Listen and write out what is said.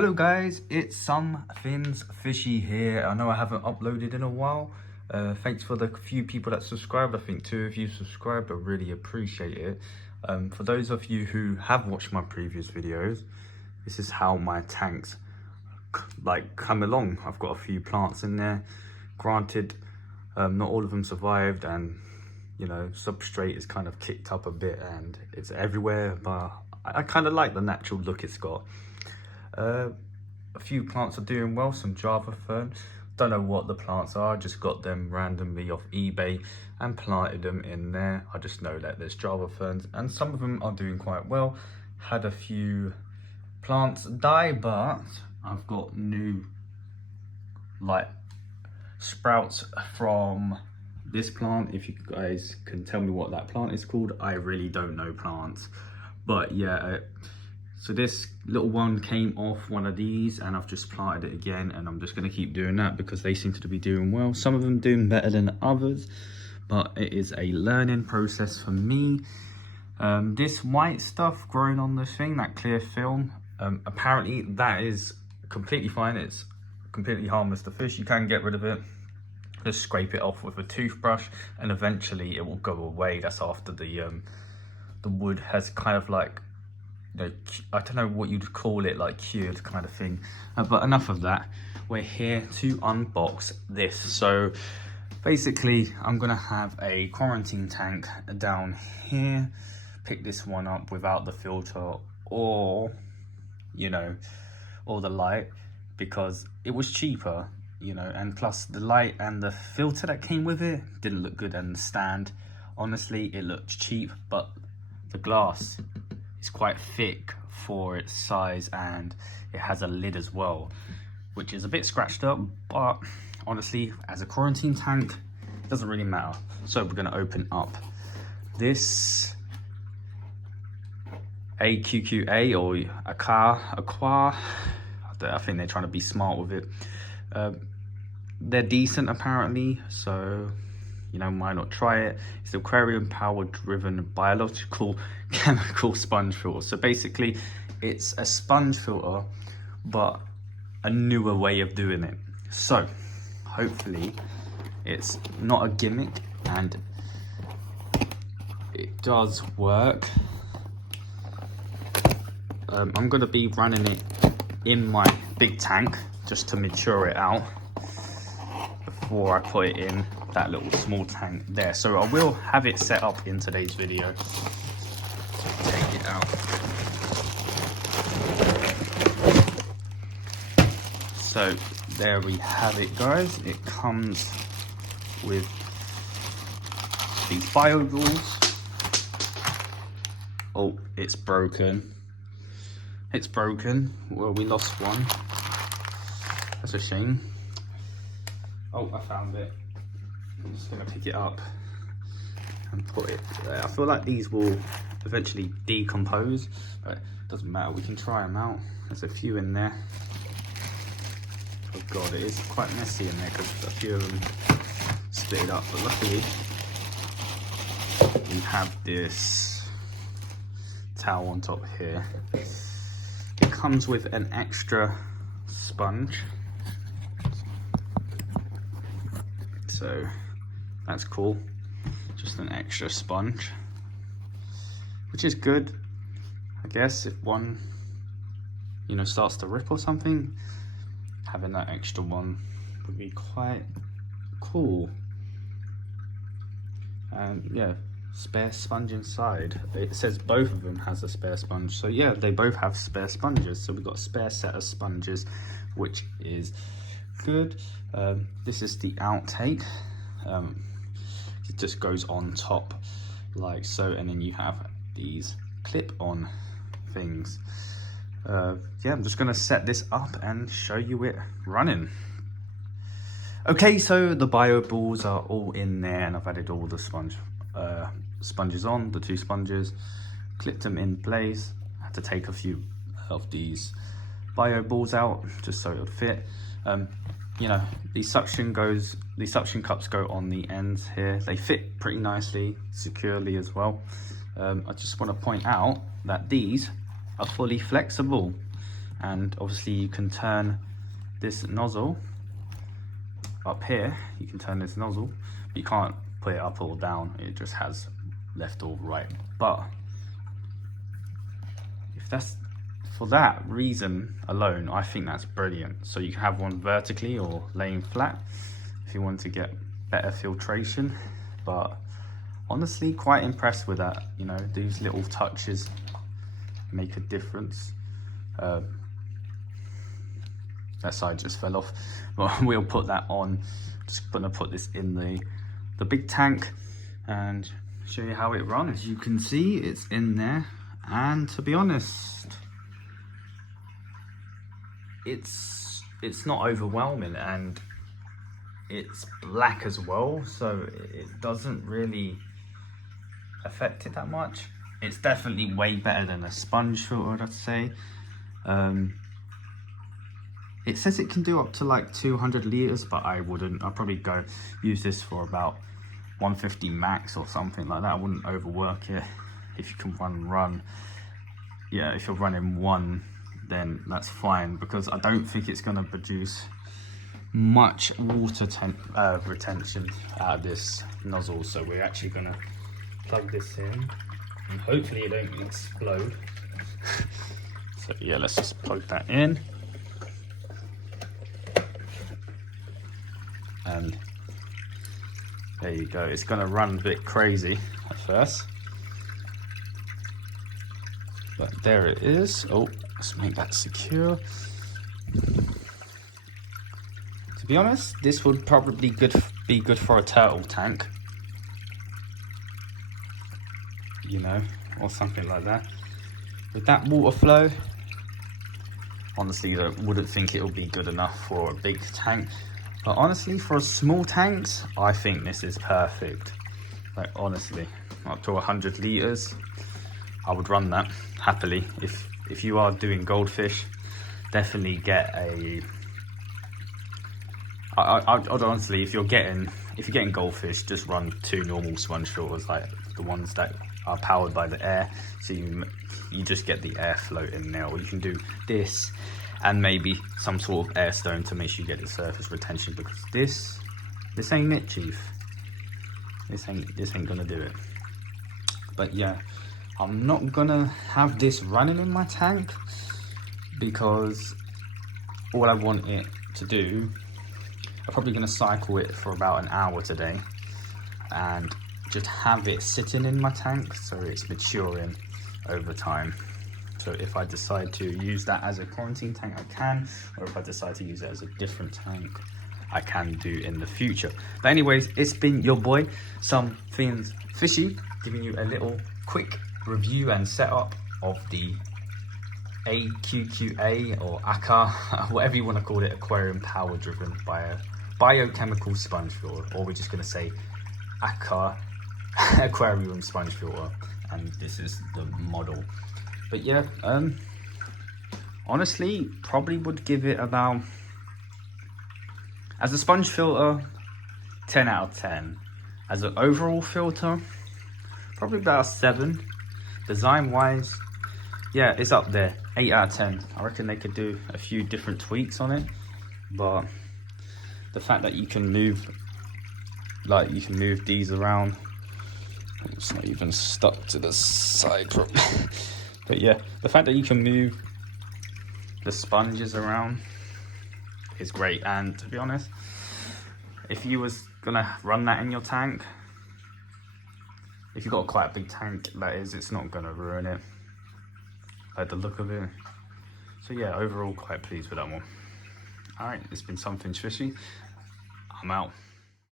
Hello guys, it's Something's Fishy here. I know I haven't uploaded in a while. Thanks for the few people that subscribed. I think 2 of you subscribed. I really appreciate it. For those of you who have watched my previous videos, this is how my tanks come along. I've got a few plants in there. Granted, not all of them survived, and substrate is kind of kicked up a bit and it's everywhere, but I kind of like the natural look it's got. A few plants are doing well, some Java fern. Don't know what the plants are, just got them randomly off eBay and planted them in there. I just know that there's Java ferns and some of them are doing quite well. Had a few plants die, but I've got new sprouts from this plant. If you guys can tell me what that plant is called, I really don't know plants, but yeah. So this little one came off one of these and I've just planted it again, and I'm just going to keep doing that because they seem to be doing well. Some of them doing better than others, but it is a learning process for me. This white stuff growing on this thing, that clear film, apparently that is completely fine. It's completely harmless to fish. You can get rid of it. Just scrape it off with a toothbrush and eventually it will go away. That's after the wood has kind of I don't know what you'd call it, cured kind of thing. But enough of that. We're here to unbox this. So basically I'm gonna have a quarantine tank down here. Pick this one up without the filter or or the light, because it was cheaper, and plus the light and the filter that came with it didn't look good, and the stand, honestly, it looked cheap, but the glass, it's quite thick for its size, and it has a lid as well, which is a bit scratched up, but honestly, as a quarantine tank, it doesn't really matter. So we're going to open up this AQQA or Aqua. I think they're trying to be smart with it. They're decent apparently, so why not try it? It's the Aquarium Power-Driven Biological Chemical Sponge Filter. So basically, it's a sponge filter, but a newer way of doing it. So hopefully it's not a gimmick and it does work. I'm going to be running it in my big tank just to mature it out before I put it in that little small tank there. So I will have it set up in today's video. Take it out. So there we have it, guys. It comes with these bio rules. Oh, it's broken. It's broken. Well, we lost one. That's a shame. Oh, I found it. I'm just gonna pick it up and put it there. I feel like these will eventually decompose, but it doesn't matter. We can try them out. There's a few in there. Oh God, it is quite messy in there because a few of them split up, but luckily we have this towel on top here. It comes with an extra sponge, so that's cool. Just an extra sponge, which is good, I guess. If one starts to rip or something, having that extra one would be quite cool. And yeah, spare sponge inside. It says both of them has a spare sponge, so yeah, they both have spare sponges. So we've got a spare set of sponges, which is good. This is the outtake. It just goes on top like so, and then you have these clip-on things. Yeah, I'm just gonna set this up and show you it running. Okay, so the bio balls are all in there, and I've added all the sponges on, the 2 sponges, clipped them in place. I had to take a few of these bio balls out just so it would fit. These suction cups go on the ends here. They fit pretty nicely, securely as well. I just want to point out that these are fully flexible. And obviously you can turn this nozzle up here, you can turn this nozzle, but you can't put it up or down, it just has left or right. But if that's for that reason alone, I think that's brilliant. So you can have one vertically or laying flat if you want to get better filtration. But honestly, quite impressed with that. You know, these little touches make a difference. That side just fell off, but we'll put that on. Just gonna put this in the big tank and show you how it runs. As you can see, it's in there, and to be honest, it's not overwhelming, and it's black as well, so it doesn't really affect it that much. It's definitely way better than a sponge filter, I'd say. It says it can do up to like 200 liters, but I wouldn't. I'd probably go use this for about 150 max or something like that. I wouldn't overwork it. If you can run, yeah, if you're running one, then that's fine, because I don't think it's going to produce much water retention out of this nozzle. So we're actually going to plug this in, and hopefully it don't explode. So yeah, let's just plug that in. And there you go. It's going to run a bit crazy at first, but there it is. Oh, let's make that secure. To be honest, this would probably be good for a turtle tank, you know, or something like that. With that water flow, honestly, I wouldn't think it would be good enough for a big tank. But honestly, for small tanks, I think this is perfect. Like honestly, up to 100 liters, I would run that happily. If you are doing goldfish, definitely get a. I'd honestly, if you're getting goldfish, just run 2 normal sponge filters, like the ones that are powered by the air, so you just get the air float in there. Or you can do this and maybe some sort of air stone to make sure you get the surface retention, because this ain't it, chief. This ain't gonna do it. But yeah, I'm not gonna have this running in my tank, because all I want it to do, I'm probably gonna cycle it for about an hour today and just have it sitting in my tank so it's maturing over time. So if I decide to use that as a quarantine tank, I can, or if I decide to use it as a different tank, I can do in the future. But anyways, it's been your boy, Something's Fishy, giving you a little quick review and setup of the AQQA or AQQA, whatever you want to call it, aquarium power driven biochemical sponge filter, or we're just going to say AQQA Aquarium sponge filter, and this is the model. But yeah, honestly, probably would give it about, as a sponge filter, 10 out of 10. As an overall filter, probably about 7. Design wise, yeah, it's up there, 8 out of 10. I reckon they could do a few different tweaks on it, but the fact that you can move, like you can move these around, it's not even stuck to the side. But yeah, the fact that you can move the sponges around is great. And to be honest, if you was gonna run that in your tank, if you've got quite a big tank, that is, it's not gonna ruin it, like the look of it. So yeah, overall quite pleased with that one. All right, it's been Something Fishy. I'm out.